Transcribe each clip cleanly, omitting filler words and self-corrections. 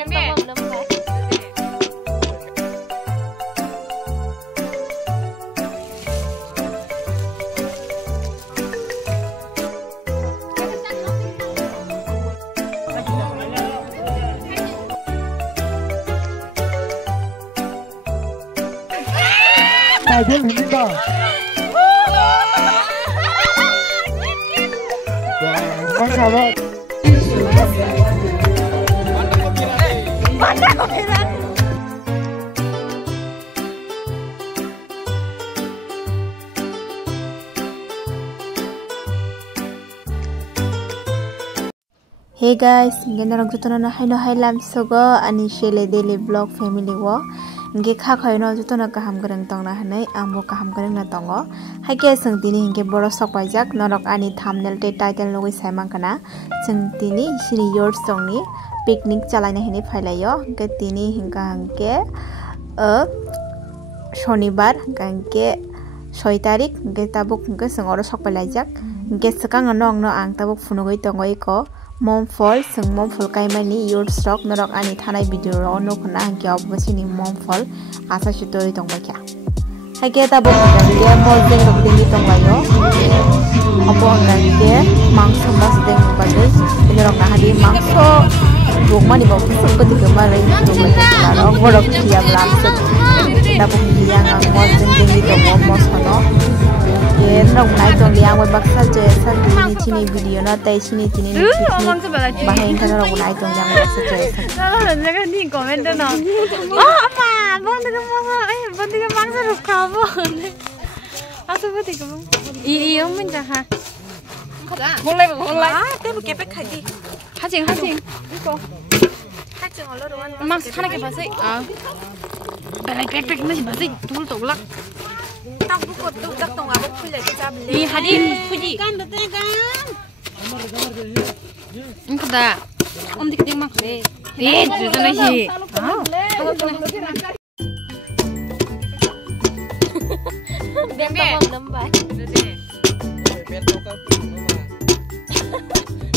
百天平的，mantap banget. Mantap kopiran. Hey guys, gana rog jutona na hai lam sogo ani shele daily vlog family wo. Nge kha khaino jutona kaham garang tong na hanai ambo kaham garang na tongo. Hai ke sing tini nge boro sok pajak norok ani thumbnail te title logoi saimang kana. Sing tini sini your song ni picnic chalai na hini phailayo. Ke tini hingka hangke shonibar hangke 6 tarik nge tabuk nge sing oro sok palajak. Nge sekang nong no ang tabuk funugoi tongoi ko. Mom fall sing mom fall kaimani your stock norok ani thanai video ro no khona hangke obosini mom fall asa sutoi tongbai kya hage ta bo hangke mol jeng rok dingi tongbayo obo hangke mangso mas deng bagai norok na hadi mangso bogmani bo sangkoti kemarai tongbai kya ro borok kia blamset ta bo yang ang mol jeng dingi tongbo mos hono ye nok nai tong liang we baksa je san ni chini video na tai chini chini ni bahai kan ro nai tong yang baksa je san la la ga ni comment na apa bang de mangsa bang de mangsa ru kha bo asu ba de ko i min ja ha bong lai te bu ke pe khai di ha jing ko ha jing olo ro mang thana ke ba sai ba lai pek na ba sai tul to lak tak buku tu tak tong abok pulai ke jam ni hadir puji kan betul kan engkau dah dik dia mak itu tu sih bembe lembai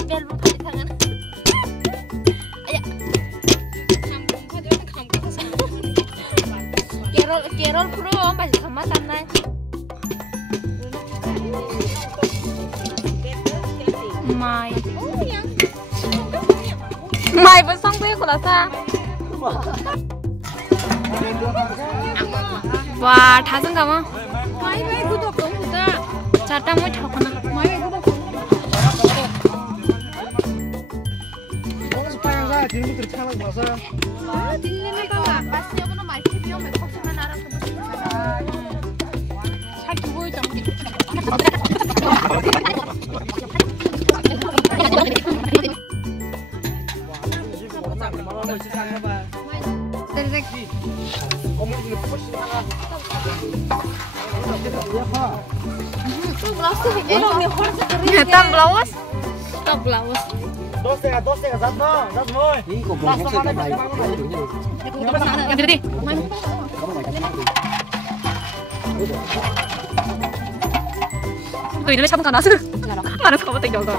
bel buka di tangan Kerol pro masih sama tanah. Mai bersong tuh aku rasa. Wah, thaseng kamu? Mai gudok dong kita. Cata mau thakana. Mai gudok. supaya enggak jadi tercalang bahasa. Dinle na tawa. Pasti ako na mai video may koksa na ra ko. Sakit boy jam. Top blouse. Dos tengah zat boy. Ini kok belum selesai kan baik. Jadi. Tuh ini siapa kan asal? Mana kamu tinggal tuh?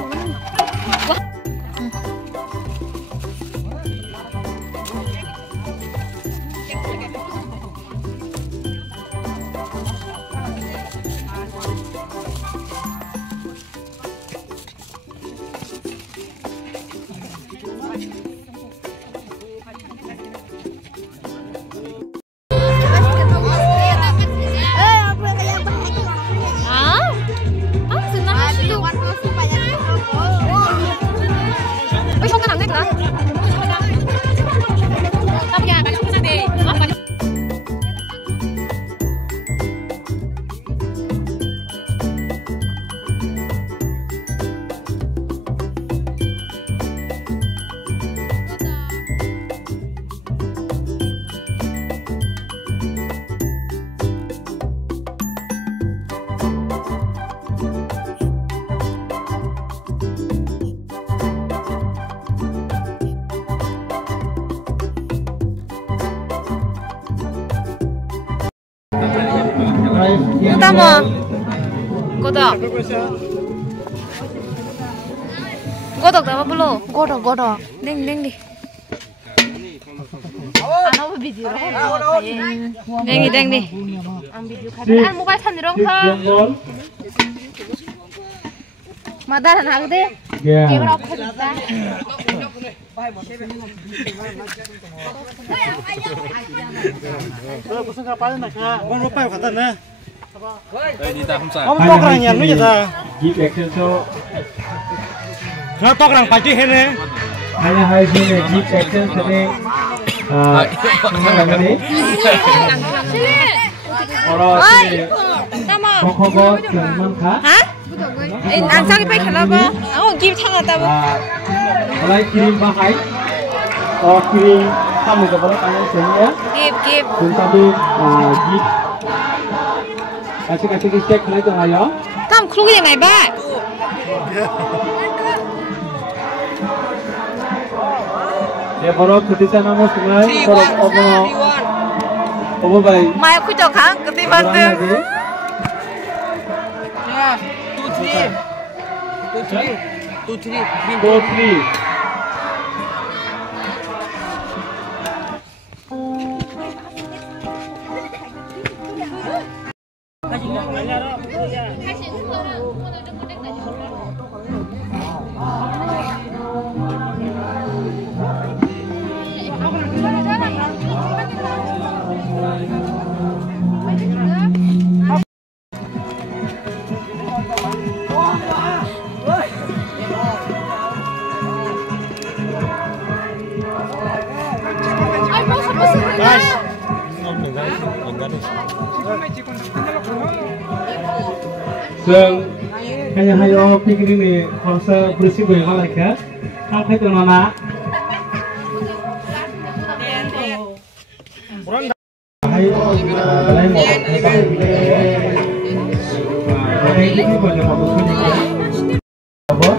Utama, godok. Godok apa belum? Godok. Ding di. Ano video deng di. Ang video kada mobile than rong tha. Madar nang de. Camera off ta. Kusang kapal na ka. Bon mo pa kata na. Di ta không sai. Ông tóc rằng nhầm nó vậy ta. Keep action show. Nó tóc rằng phải chứ hết nè. Hai sini keep action tadi. Mana ni? Orang sini. Koko Salman Khan. Ha? Ang sang pai khala ba? Ang give thang ata ba? Alai kirim bahai. Kirim kamu ke bawah tangan saya. Give. Kita tu give. Kasih check kali tu ayo. Kam khlu yang ngai ba? Dia baru ketika nama sungai, baru apa baik. Mai aku jauh kang, ketika tu. 2-3. Hanya hayo pikir ini kurasa bersih bagaimana kan? Sampai ke mana? Hayo lain ini banyak apa sih? Apa?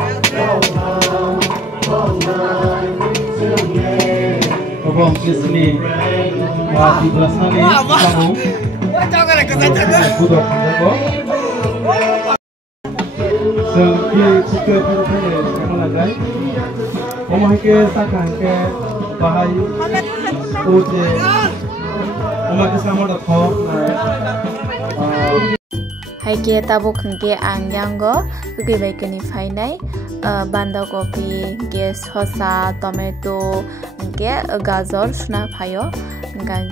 Apa sini? Di belakang ini kamu. Budak apa? Sekian kita mana lagi? Omah ke sakan ke bahai uje. Omah ke sama dah kau. Hai ke tabuk ke angyango, kuki baik ni fainai, banda kopi, ke sosa, tomato, ke gazor, suna payo,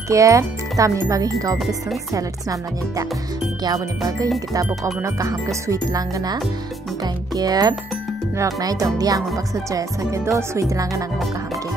ke tamni bagi hingga obiseng salad senam nanya tak. Ke abu ni bagi kita tabuk abu nak kaham ke sweet langana, ke nak naik dong dia ang bakso cai sakit do sweet langana ang mau kaham ke.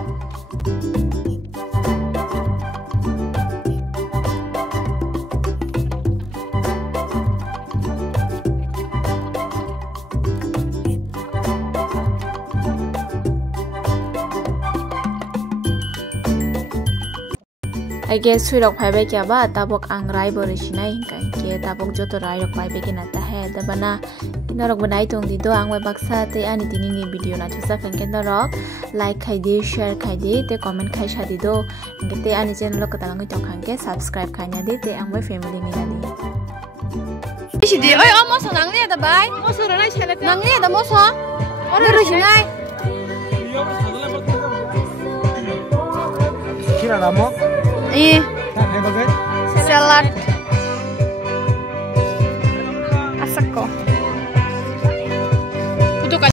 Age suirok phaibe kya ba tabok angrai borishinai kan ke tabok joto rai rok phaibe ke nata hai dabana kinarok banai tong di do angwe baksa te ani tini ni video na chusa kan ke norok like khai di share khai di te comment khai sha di do ngete ani channel ko talangi tong kan ke subscribe khanya di te angwe family ni na di Isi di oi omo so nang le da bai mo so rai chele nang le da mo so ore ro shinai Kira lama? Salad asak ko itu kan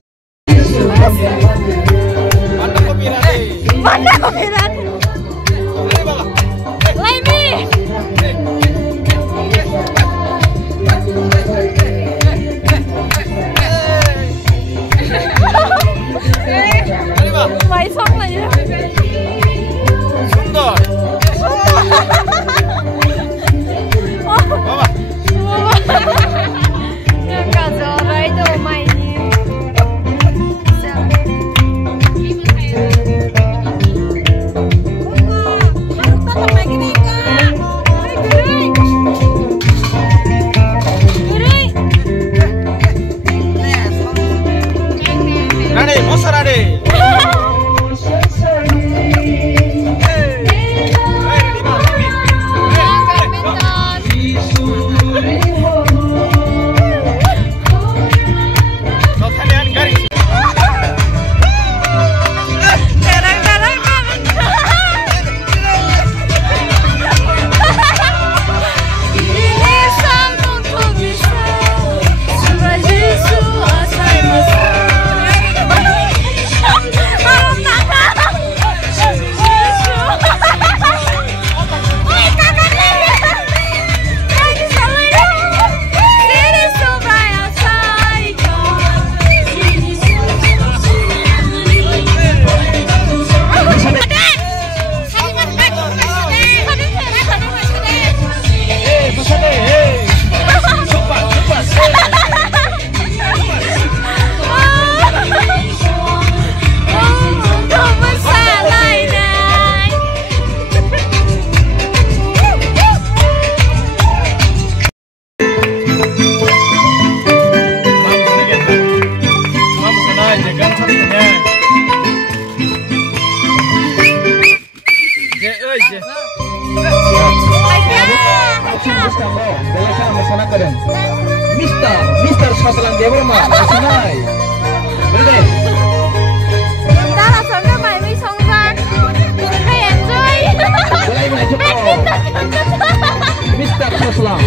mana kopiran Laimi mai xong rồi Mas kamu, belasan masalah keren. Mister masalah dia berapa? Masalah. Betul. Kita langsungnya main di Songsan. Hai enjoy. Boleh maju. Mister masalah.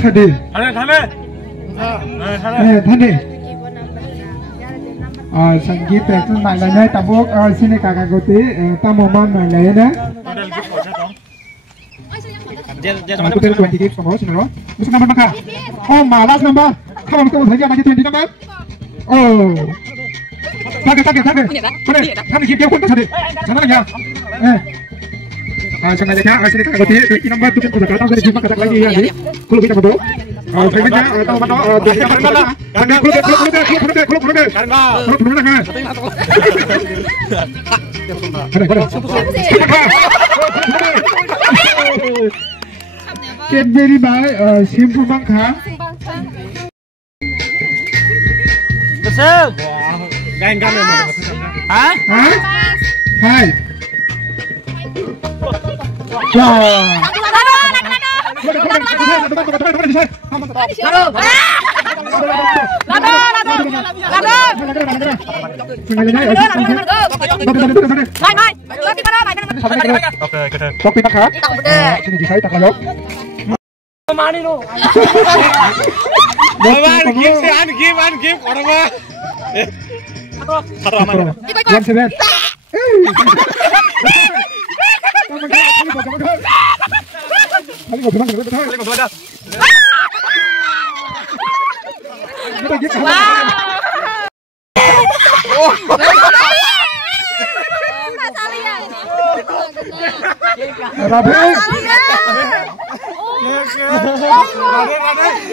Tadi. Tadi. Sanggit itu malahnya tabuk sini kakak guti tamu mana lain ya? Aku tadi 20 gigs kamu sini Musuh nomor maka. Oh malas nomor. Kamu itu saja lagi 20 nomor. Oh. Sakit. Kami gift dia pun tadi. Sana ya. Sengaja sini kakak guti ini nomor tu kan kata dari jumpa kata lagi ya. Kalau kita bodoh. Sengaja atau mana? Karena kalau Cadbury by Simple Bangka. Betul. Gangan memang. Hah? Hai. Kopi nak ha? Sini di saya tak layak. Mari lo. Game orang mah. Satu aman. One seven.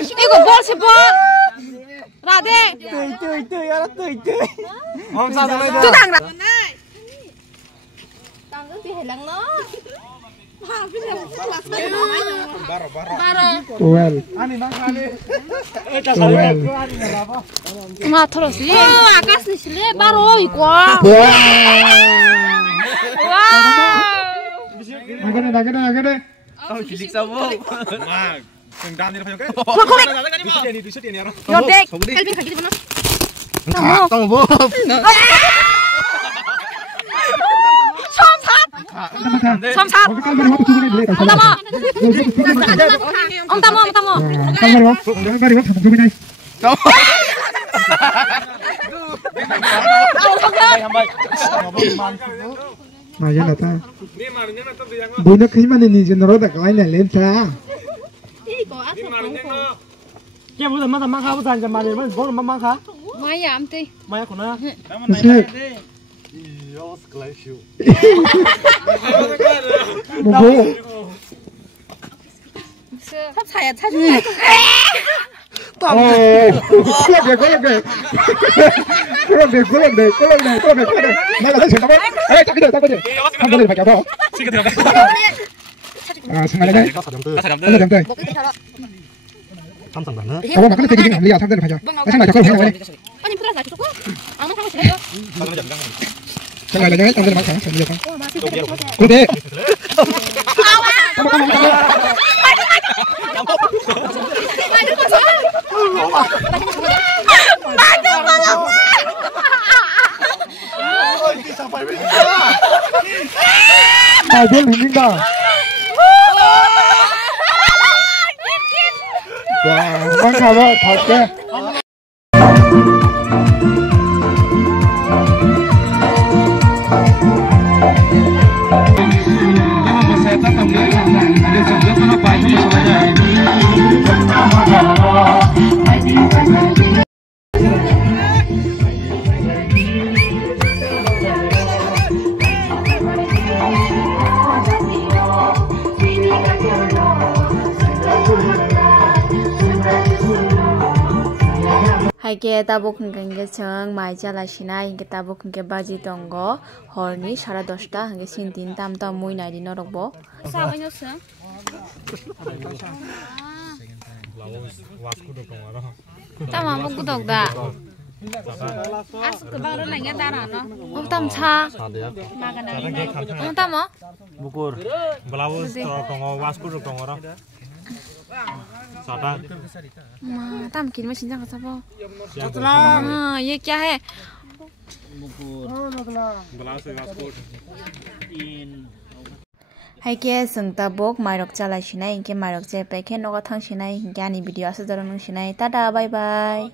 Iku bol si bol. Rade. Itu ya itu. Om sa sama itu. Tukang ra. Tanggung dihelang no. Well. Ma terus ni. Akas ni sile baro iko. Nagade. Oh, cilik sabo. Mag. Sengdan ni punya ke? Dusu dia ni orang. Yodek. Kelvin kaki di mana? Kamu bu. Somsat. Om tamu. Nah, ya nata. Bunuh keimanan ini jenero tak lain lain cah. Kia bukan mana kah bukan zaman ini, bukan mana kah? Maya amti. Maya kuna. Masih. Bobo. saya. Oh, golong deh. Nah, ada siapa? Cakap deh. Ambil pakai apa? Sengaja deh. Ada jam deh. Kamu makan lagi gini, lihat sambil pakai. Saya nggak cakap ini. Ani putra nggak cukup. Anu kamu sini. Sengaja deh, sambil makan. Sambil makan. Kude. Dia lindung dah. Wah, mana kau tahu ke? Haike tabuk hingge chang mai jala sina hingge tabuk hingge baji tongo horni 10:30 hingge sin tin tam tam mui nai di norokbo. Sabanyo sa. Tama mo gudog da. Asuk bang ron lagi dara no. Tam cha. Magana ni. Tama. Bukur. Blouse tongo wasku tongo ro. साटा tam kin ma sinjang ka sabo. हाँ ये क्या है? Haike sung tabuk mairok chala sinai hingke mairok je peke nogo thang sinai hingke ani video asa dorong sinai tada bye bye.